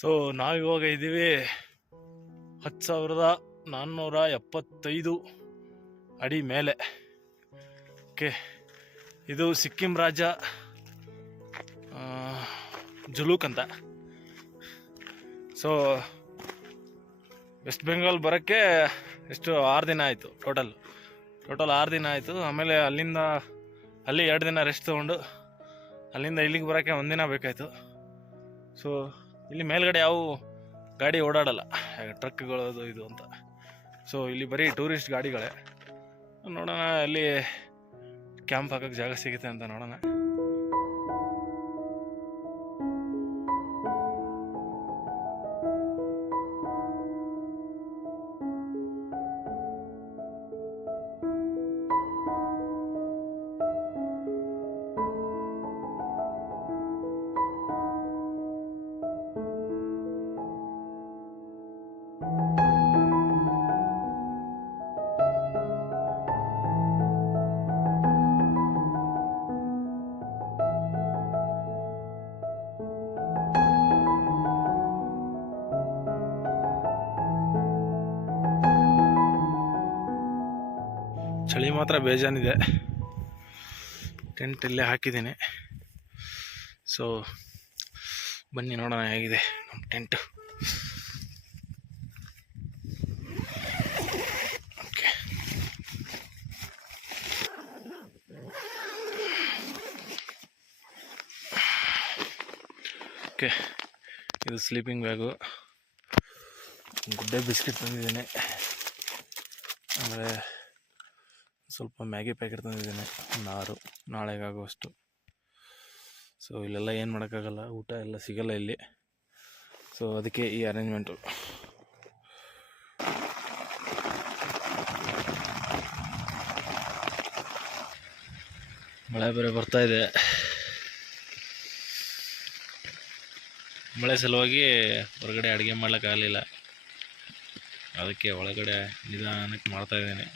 So ನಾವಿವಾಗ ಇದ್ದೀವಿ 10,475 ಅಡಿ ಮೇಲೆ. ಓಕೆ, ಇದು ಸಿಕ್ಕಿಂ ರಾಜ್ಯ ಜುಲೂಕ್ ಅಂತ. ಸೊ ವೆಸ್ಟ್ ಬೆಂಗಾಲ್ ಬರೋಕ್ಕೆ ಎಷ್ಟು 6 ದಿನ ಆಯಿತು. ಟೋಟಲ್ 6 ದಿನ ಆಯಿತು. ಆಮೇಲೆ ಅಲ್ಲಿ 2 ದಿನ ರೆಸ್ಟ್ ತೊಗೊಂಡು ಅಲ್ಲಿಂದ ಇಲ್ಲಿಗೆ ಬರೋಕ್ಕೆ 1 ದಿನ ಬೇಕಾಯಿತು. ಸೊ ಇಲ್ಲಿ ಮೇಲ್ಗಡೆ ಯಾವ ಗಾಡಿ ಓಡಾಡಲ್ಲ, ಟ್ರಕ್ಗಳದು ಇದು ಅಂತ. ಸೊ ಇಲ್ಲಿ ಬರೀ ಟೂರಿಸ್ಟ್ ಗಾಡಿಗಳೇ. ನೋಡೋಣ ಅಲ್ಲಿ ಕ್ಯಾಂಪ್ ಹಾಕೋಕ್ಕೆ ಜಾಗ ಸಿಗುತ್ತೆ ಅಂತ ನೋಡೋಣ. ಚಳಿ ಮಾತ್ರ ಬೇಜಾನಿದೆ. ಟೆಂಟ್ ಇಲ್ಲೇ ಹಾಕಿದ್ದೀನಿ. ಸೊ ಬನ್ನಿ ನೋಡೋಣ ಹೇಗಿದೆ ನಮ್ಮ ಟೆಂಟ್. ಓಕೆ, ಓಕೆ, ಇದು ಸ್ಲೀಪಿಂಗ್ ಬ್ಯಾಗು. ಗುಡ್ಡೆ ಬಿಸ್ಕೆಟ್ ತಂದಿದ್ದೀನಿ. ಆಮೇಲೆ ಸ್ವಲ್ಪ ಮ್ಯಾಗಿ ಪ್ಯಾಕೆಟ್ ತಂದಿದ್ದೀನಿ, 6 ನಾಳೆಗಾಗುವಷ್ಟು. ಸೊ ಇಲ್ಲೆಲ್ಲ ಏನು ಮಾಡೋಕ್ಕಾಗಲ್ಲ, ಊಟ ಎಲ್ಲ ಸಿಗಲ್ಲ ಇಲ್ಲಿ. ಸೊ ಅದಕ್ಕೆ ಈ ಅರೇಂಜ್ಮೆಂಟು. ಮಳೆ ಬೇರೆ ಬರ್ತಾ ಇದೆ. ಮಳೆ ಸಲುವಾಗಿ ಹೊರಗಡೆ ಅಡುಗೆ ಮಾಡ್ಲಿಕ್ಕಾಗಲಿಲ್ಲ. ಅದಕ್ಕೆ ಒಳಗಡೆ ನಿಧಾನಕ್ಕೆ ಮಾಡ್ತಾಯಿದ್ದೀನಿ.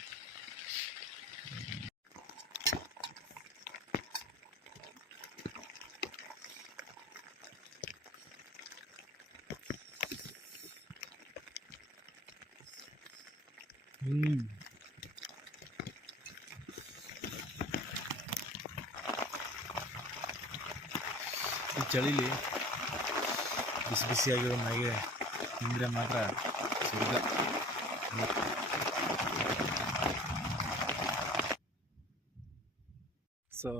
ಈ ಚಳಿಲಿ ಬಿಸಿ ಬಿಸಿಯಾಗಿರೋ ಮ್ಯಾಗೆ ತಿಂದರೆ ಮಾತ್ರ ಸ್ವರ್ಗ. ಸೊ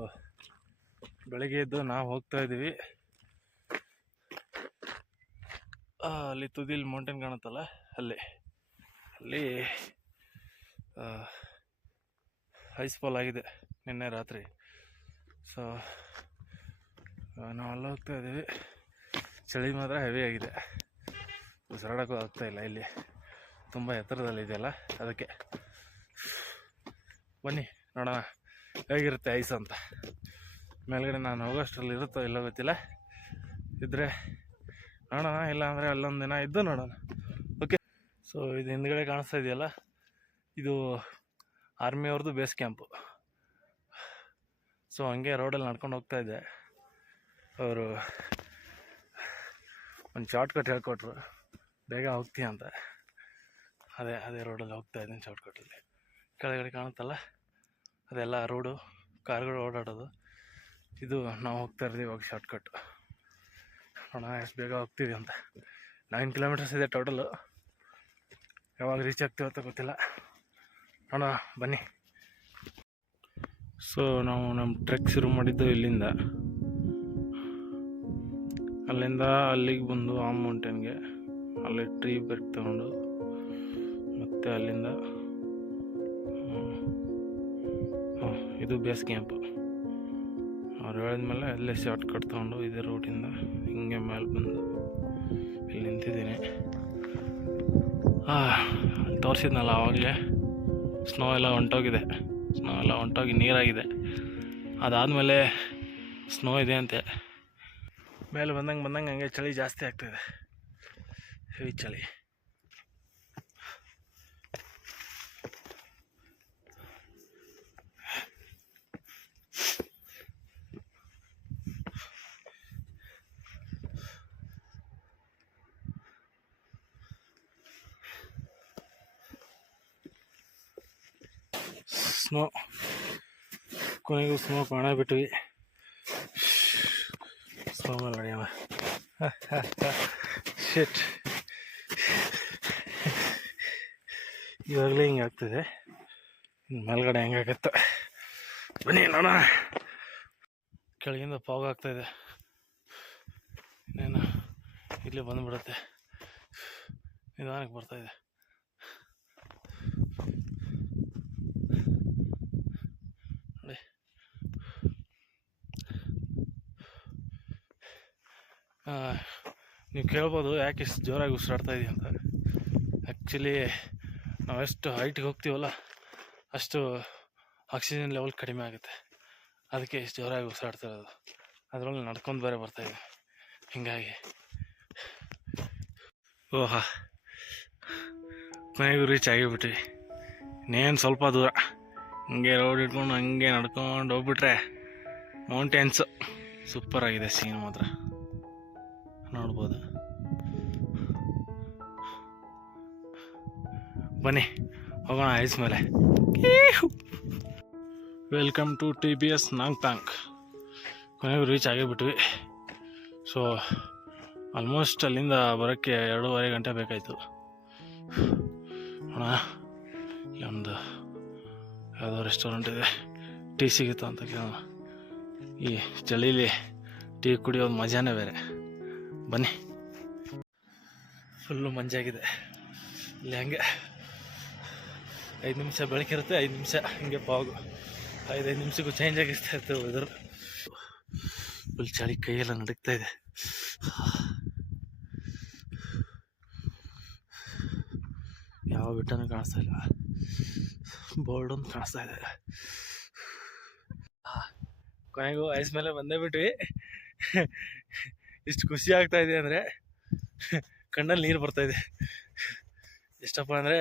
ಬೆಳಗ್ಗೆ ಎದ್ದು ನಾವು ಹೋಗ್ತಾ ಇದ್ದೀವಿ. ಅಲ್ಲಿ ತುದಿಲಿ ಮೌಂಟೇನ್ ಕಾಣುತ್ತಲ್ಲ, ಅಲ್ಲಿ ಐಸ್ ಫಾಲ್ ಆಗಿದೆ ನಿನ್ನೆ ರಾತ್ರಿ. ಸೊ ನಾವು ಅಲ್ಲಿ ಹೋಗ್ತಾ ಇದ್ದೀವಿ. ಚಳಿ ಮಾತ್ರ ಹೆವಿ ಆಗಿದೆ, ಉಸಿರಾಡೋಕ್ಕೂ ಆಗ್ತಾಯಿಲ್ಲ. ಇಲ್ಲಿ ತುಂಬ ಎತ್ತರದಲ್ಲಿದೆಯಲ್ಲ, ಅದಕ್ಕೆ. ಬನ್ನಿ ನೋಡೋಣ ಹೇಗಿರುತ್ತೆ ಐಸ್ ಅಂತ. ಮೇಲ್ಗಡೆ ನಾನು ಹೋಗೋಷ್ಟರಲ್ಲಿ ಇರುತ್ತೋ ಇಲ್ಲೋ ಗೊತ್ತಿಲ್ಲ. ಇದ್ದರೆ ನೋಡೋಣ, ಇಲ್ಲ ಅಂದರೆ ಅಲ್ಲೊಂದು ದಿನ ಇದ್ದು ನೋಡೋಣ. ಓಕೆ, ಸೊ ಇದು ಹಿಂದ್ಗಡೆ ಕಾಣಿಸ್ತಾ ಇದೆಯಲ್ಲ, ಇದು ಆರ್ಮಿಯವ್ರದ್ದು ಬೇಸ್ ಕ್ಯಾಂಪು. ಸೊ ಹಂಗೆ ರೋಡಲ್ಲಿ ನಡ್ಕೊಂಡು ಹೋಗ್ತಾ ಇದ್ದೆ. ಅವರು ಒಂದು ಶಾರ್ಟ್ ಕಟ್ ಹೇಳ್ಕೊಟ್ರು, ಬೇಗ ಹೋಗ್ತೀಯ ಅಂತ. ಅದೇ ರೋಡಲ್ಲಿ ಹೋಗ್ತಾ ಇದ್ದೀನಿ, ಶಾರ್ಟ್ ಕಟ್ಟಲ್ಲಿ. ಕೆಳಗಡೆ ಕಾಣುತ್ತಲ್ಲ, ಅದೆಲ್ಲ ರೋಡು, ಕಾರ್ಗಳು ಓಡಾಡೋದು. ಇದು ನಾವು ಹೋಗ್ತಾ ಇರ್ತೀವಿ ಇವಾಗ ಶಾರ್ಟ್ ಕಟ್. ನೋಡೋಣ ಎಷ್ಟು ಬೇಗ ಹೋಗ್ತೀವಿ ಅಂತ. 9 ಕಿಲೋಮೀಟರ್ಸ್ ಇದೆ ಟೋಟಲು. ಯಾವಾಗ ರೀಚ್ ಆಗ್ತೀವಿ ಅಂತ ಗೊತ್ತಿಲ್ಲ, ನೋಡೋಣ ಬನ್ನಿ. ಸೊ ನಾವು ನಮ್ಮ ಟ್ರೆಕ್ ಶುರು ಮಾಡಿದ್ದು ಇಲ್ಲಿಂದ. ಅಲ್ಲಿಂದ ಅಲ್ಲಿಗೆ ಬಂದು ಆ ಮೌಂಟೇನ್ಗೆ, ಅಲ್ಲಿ ಟ್ರೀ ಬ್ರೇಕ್ ತಗೊಂಡು ಮತ್ತು ಅಲ್ಲಿಂದ ಇದು ಬೇಸ್ ಕ್ಯಾಂಪು. ಅವ್ರು ಹೇಳಿದ್ಮೇಲೆ ಅಲ್ಲೇ ಶಾರ್ಟ್ ಕಟ್ ತೊಗೊಂಡು ಇದೇ ರೂಟಿಂದ ಹಿಂಗೆ ಮೇಲೆ ಬಂದು ಇಲ್ಲಿ ನಿಂತಿದ್ದೀನಿ. ಅಲ್ಲಿ ತೋರಿಸಿದ್ನಲ್ಲ ಆವಾಗಲೇ, ಸ್ನೋ ಎಲ್ಲ ಹೊಂಟೋಗಿ ನೀರಾಗಿದೆ. ಅದಾದಮೇಲೆ ಸ್ನೋ ಇದೆ ಅಂತೆ. ಮೇಲೆ ಬಂದಂಗೆ ಹಂಗೆ ಚಳಿ ಜಾಸ್ತಿ ಆಗ್ತಾಯಿದೆ, ಹೆವಿ ಚಳಿ. ಸ್ನೋ, ಕೊನೆಗೂ ಸ್ನೋ ಕಾಣಬಿಟ್ವಿ. ಸ್ನೋ ಮೇಲೆ ನಡೆಯೋಣ. ಶಿಟ್, ಇವಾಗಲೇ ಹಿಂಗೆ ಆಗ್ತಿದೆ, ಮೇಲ್ಗಡೆ ಹೆಂಗಾಗತ್ತೆ ಬನ್ನಿ ನೋಡೋಣ. ಕೆಳಗಿಂದ ಫಾಗ್ ಆಗ್ತಾಯಿದೆ, ಇನ್ನೇನು ಇಲ್ಲಿ ಬಂದುಬಿಡುತ್ತೆ. ನಿಧಾನಕ್ಕೆ ಬರ್ತಾಯಿದೆ. ನೋಡಿ, ನೀವು ಕೇಳ್ಬೋದು ಯಾಕೆ ಇಷ್ಟು ಜೋರಾಗಿ ಉಸಿರಾಡ್ತಾ ಇದೀವಿ ಅಂತ. ಆ್ಯಕ್ಚುಲಿ ನಾವೆಷ್ಟು ಹೈಟಿಗೆ ಹೋಗ್ತೀವಲ್ಲ ಅಷ್ಟು ಆಕ್ಸಿಜನ್ ಲೆವೆಲ್ ಕಡಿಮೆ ಆಗುತ್ತೆ, ಅದಕ್ಕೆ ಇಷ್ಟು ಜೋರಾಗಿ ಉಸಿರಾಡ್ತಿರೋದು. ಅದರಲ್ಲಿ ನಡ್ಕೊಂಡು ಬೇರೆ ಬರ್ತಾಯಿದೆ, ಹೀಗಾಗಿ ಓಹಾ ಕೊನೆಗೂ ರೀಚ್ ಆಗಿಬಿಟ್ವಿ. ಇನ್ನೇನು ಸ್ವಲ್ಪ ದೂರ, ಹಂಗೆ ರೋಡ್ ಇಟ್ಕೊಂಡು ಹಂಗೆ ನಡ್ಕೊಂಡು ಹೋಗ್ಬಿಟ್ರೆ ಮೌಂಟೇನ್ಸು. ಸೂಪರಾಗಿದೆ ಸೀನ್ ಮಾತ್ರ, ನೋಡ್ಬೋದು. ಬನ್ನಿ ಹೋಗೋಣ ಐಸ್ ಮೇಲೆ. ವೆಲ್ಕಮ್ ಟು TBS ನಾಂಗ್ತಾಂಗ್. ಕೊನೆಗೂ ರೀಚ್ ಆಗಿಬಿಟ್ವಿ. ಸೊ ಆಲ್ಮೋಸ್ಟ್ ಅಲ್ಲಿಂದ ಬರೋಕ್ಕೆ 2.5 ಗಂಟೆ ಬೇಕಾಯಿತು. ಅಣ್ಣ ಇಲ್ಲಿ ಒಂದು ಯಾವುದೋ ರೆಸ್ಟೋರೆಂಟ್ ಇದೆ, ಟೀ ಸಿಗುತ್ತಾ ಅಂತ ಕೇಳೋಣ. ಈ ಚಳಿಲಿ ಟೀ ಕುಡಿಯೋದು ಮಜಾನೇ ಬೇರೆ. ಬನ್ನಿ. ಫುಲ್ಲು ಮಂಜಾಗಿದೆ ಇಲ್ಲಿ. ಹಂಗೆ 5 ನಿಮಿಷ ಬೆಳಕಿರುತ್ತೆ, 5 ನಿಮಿಷ ಹಿಂಗೆ ಫಾಗು. 5 ನಿಮಿಷಕ್ಕೂ ಚೇಂಜ್ ಆಗಿರ್ತಾ ಇತ್ತು ವೆದರ್. ಫುಲ್ ಚಳಿ, ಕೈಯೆಲ್ಲ ನಡುಕ್ತಾ ಇದೆ. ಯಾವ ಬೆಟ್ಟನೂ ಕಾಣಿಸ್ತಾ ಇಲ್ಲ, ಬೋರ್ಡ್ ಒಂದು ಕಾಣಿಸ್ತಾ ಇದೆ. ಕೊನೆಗೂ ಐಸ್ ಮೇಲೆ ಬಂದೇ ಬಿಟ್ವಿ. ಇಷ್ಟು ಖುಷಿ ಆಗ್ತಾ ಇದೆ ಅಂದರೆ ಕಣ್ಣಲ್ಲಿ ನೀರು ಬರ್ತಾಯಿದೆ. ಎಷ್ಟಪ್ಪ ಅಂದರೆ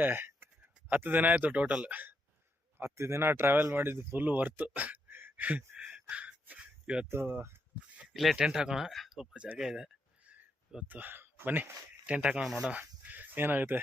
10 ದಿನ ಆಯಿತು ಟೋಟಲ್. 10 ದಿನ ಟ್ರಾವೆಲ್ ಮಾಡಿದ್ದು ಫುಲ್ಲು ವರ್ತು. ಇವತ್ತು ಇಲ್ಲೇ ಟೆಂಟ್ ಹಾಕೋಣ, ಸ್ವಲ್ಪ ಜಾಗ ಇದೆ ಇವತ್ತು. ಬನ್ನಿ ಟೆಂಟ್ ಹಾಕೋಣ, ನೋಡೋಣ ಏನಾಗುತ್ತೆ.